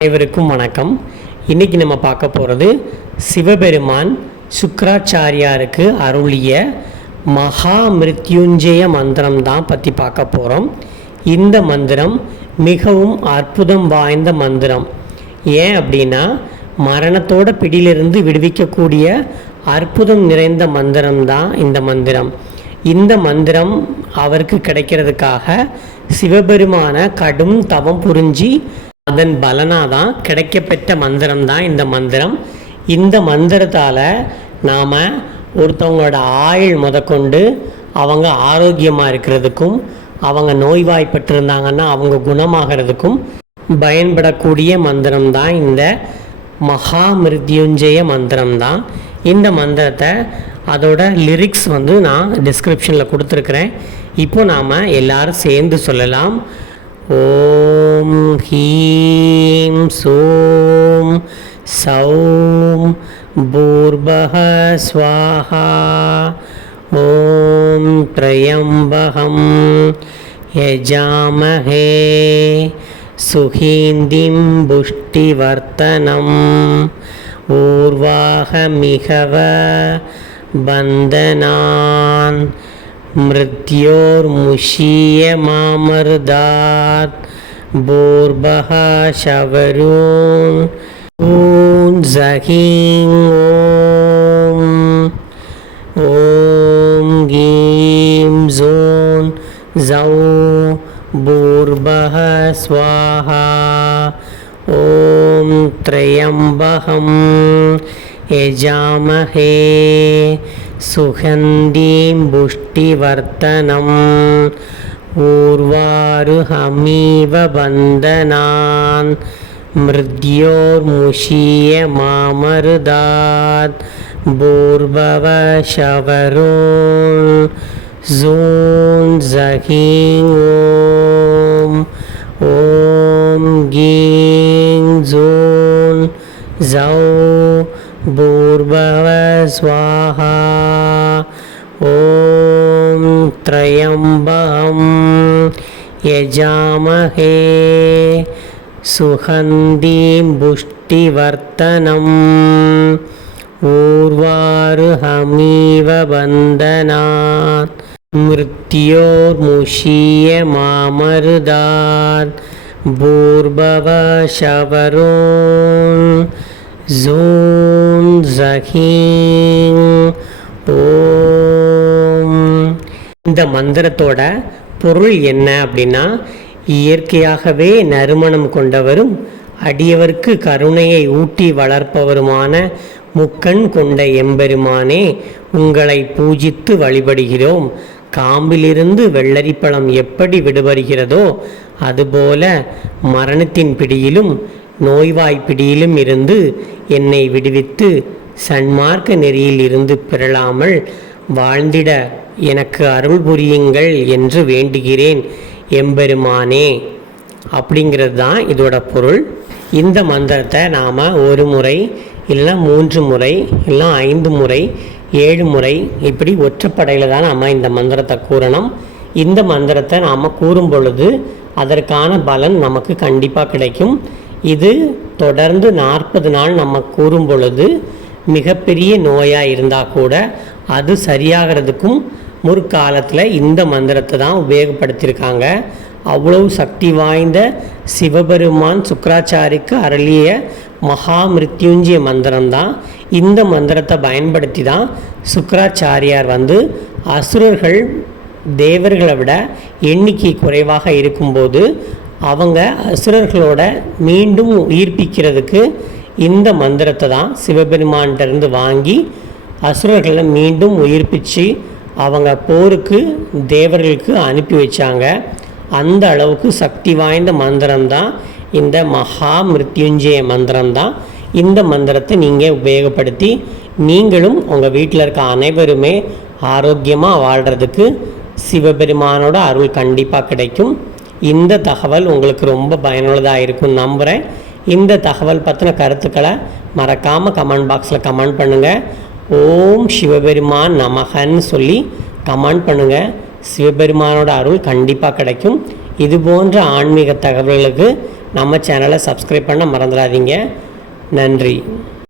அனைவருக்கும் வணக்கம். இன்னைக்கு நம்ம பார்க்க போகிறது சிவபெருமான் சுக்கராச்சாரியாருக்கு அருளிய மகா மிருத்யுஞ்சய மந்திரம் தான் பற்றி பார்க்க போகிறோம் இந்த மந்திரம் மிகவும் அற்புதம் வாய்ந்த மந்திரம். ஏன் அப்படின்னா மரணத்தோட பிடியிலிருந்து விடுவிக்கக்கூடிய அற்புதம் நிறைந்த மந்திரம் தான் இந்த மந்திரம். இந்த மந்திரம் அவருக்கு கிடைக்கிறதுக்காக சிவபெருமான கடும் தவம் புரிஞ்சு அதன் பலனாக தான் கிடைக்கப்பெற்ற மந்திரம் தான் இந்த மந்திரம். இந்த மந்திரத்தால் நாம் ஒருத்தவங்களோட ஆயுள் முதற்கொண்டு அவங்க ஆரோக்கியமாக இருக்கிறதுக்கும் அவங்க நோய்வாய்ப்பட்டிருந்தாங்கன்னா அவங்க குணமாகிறதுக்கும் பயன்படக்கூடிய மந்திரம் தான் இந்த மகா மிருத்யுஞ்சய மந்திரம் தான் இந்த மந்திரத்தை அதோட லிரிக்ஸ் வந்து நான் டிஸ்கிரிப்ஷனில் கொடுத்துருக்குறேன். இப்போ நாம் எல்லாரும் சேர்ந்து சொல்லலாம். ॐ ह्रीं सों सौं भूर्भः स्वाहा। ॐ प्रयम्बहं यजामहे। सुहीन्दिं पुष्टिवर्तनम् ऊर्वाहमिहव ऊर्वाहमिहवनान् मृत्योर्मुषीयमामर्दात् भूर्भः शवरून् ॐ जहीं ॐ ॐ गीं जों जौ भूर्भः स्वाहा ॐ त्र्यम्बकं यजामहे सुगन्धिं पुष्टिवर्तनम् ऊर्वारुहमीव बन्धनान् मृद्योर्मुषीयमामरुदात् भूर्भवशवरोन् ज़ून् जहीं ॐ ॐ गीं ज़ून् जौ भूर्भव स्वाहा ॐ त्र्यम्बकं यजामहे। सुगन्धिं पुष्टिवर्तनम् ऊर्वारुहमीव बन्धनात् मृत्योर्मुषीयमामरुदात् भूर्भव शवरोन् ஜூம் ஜஹீம் ஓம் இந்த மந்திரத்தோட பொருள் என்ன அப்படின்னா இயற்கையாகவே நறுமணம் கொண்டவரும் அடியவர்க்கு கருணையை ஊட்டி வளர்ப்பவருமான முக்கண் கொண்ட எம்பெருமானே உங்களை பூஜித்து வழிபடுகிறோம். காம்பிலிருந்து வெள்ளரிப்பழம் எப்படி விடுபடுகிறதோ அதுபோல மரணத்தின் பிடியிலும் நோய்வாய்ப்பிடியிலும் இருந்து என்னை விடுவித்து சன்மார்க்க நெறியில் இருந்து பிறழாமல் வாழ்ந்திட எனக்கு அருள் புரியுங்கள் என்று வேண்டுகிறேன் எம்பெருமானே. அப்படிங்கிறது தான் இதோட பொருள். இந்த மந்திரத்தை நாம் ஒரு முறை இல்லை மூன்று முறை இல்லை ஐந்து முறை ஏழு முறை இப்படி ஒற்றைப்படையில் தான் நாம் இந்த மந்திரத்தை கூறணும். இந்த மந்திரத்தை நாம் கூறும் பொழுது அதற்கான பலன் நமக்கு கண்டிப்பாக கிடைக்கும். இது தொடர்ந்து நாற்பது நாள் நம்ம கூறும் பொழுது மிகப்பெரிய நோயாக இருந்தால் கூட அது சரியாகிறதுக்கும் முற்காலத்தில் இந்த மந்திரத்தை தான் உபயோகப்படுத்தியிருக்காங்க. அவ்வளவு சக்தி வாய்ந்த சிவபெருமான் சுக்கராச்சாரிக்கு அருளிய மகா மிருத்யுஞ்சிய மந்திரம் தான். இந்த மந்திரத்தை பயன்படுத்தி தான் சுக்கராச்சாரியார் வந்து அசுரர்கள் தேவர்களை விட எண்ணிக்கை குறைவாக இருக்கும்போது அவங்க அசுரர்களோட மீண்டும் உயிர்ப்பிக்கிறதுக்கு இந்த மந்திரத்தை தான் சிவபெருமான்கிட்டருந்து வாங்கி அசுரர்களை மீண்டும் உயிர்ப்பித்து அவங்க போருக்கு தேவர்களுக்கு அனுப்பி வச்சாங்க. அந்த அளவுக்கு சக்தி வாய்ந்த மந்திரம்தான் இந்த மகா மிருத்யுஞ்சய மந்திரம்தான் இந்த மந்திரத்தை நீங்கள் உபயோகப்படுத்தி நீங்களும் உங்கள் வீட்டில் இருக்க அனைவருமே ஆரோக்கியமாக வாழ்கிறதுக்கு சிவபெருமானோட அருள் கண்டிப்பாக கிடைக்கும். இந்த தகவல் உங்களுக்கு ரொம்ப பயனுள்ளதாக இருக்கும்னு நம்புகிறேன் இந்த தகவல் பற்றின கருத்துக்களை மறக்காமல் கமெண்ட் பாக்ஸில் கமெண்ட் பண்ணுங்கள் ஓம் சிவபெருமான் நமகன்னு சொல்லி கமெண்ட் பண்ணுங்கள் சிவபெருமானோட அருள் கண்டிப்பாக கிடைக்கும். இது போன்ற ஆன்மீக தகவல்களுக்கு நம்ம சேனலை சப்ஸ்கிரைப் பண்ண மறந்துடாதீங்க. நன்றி.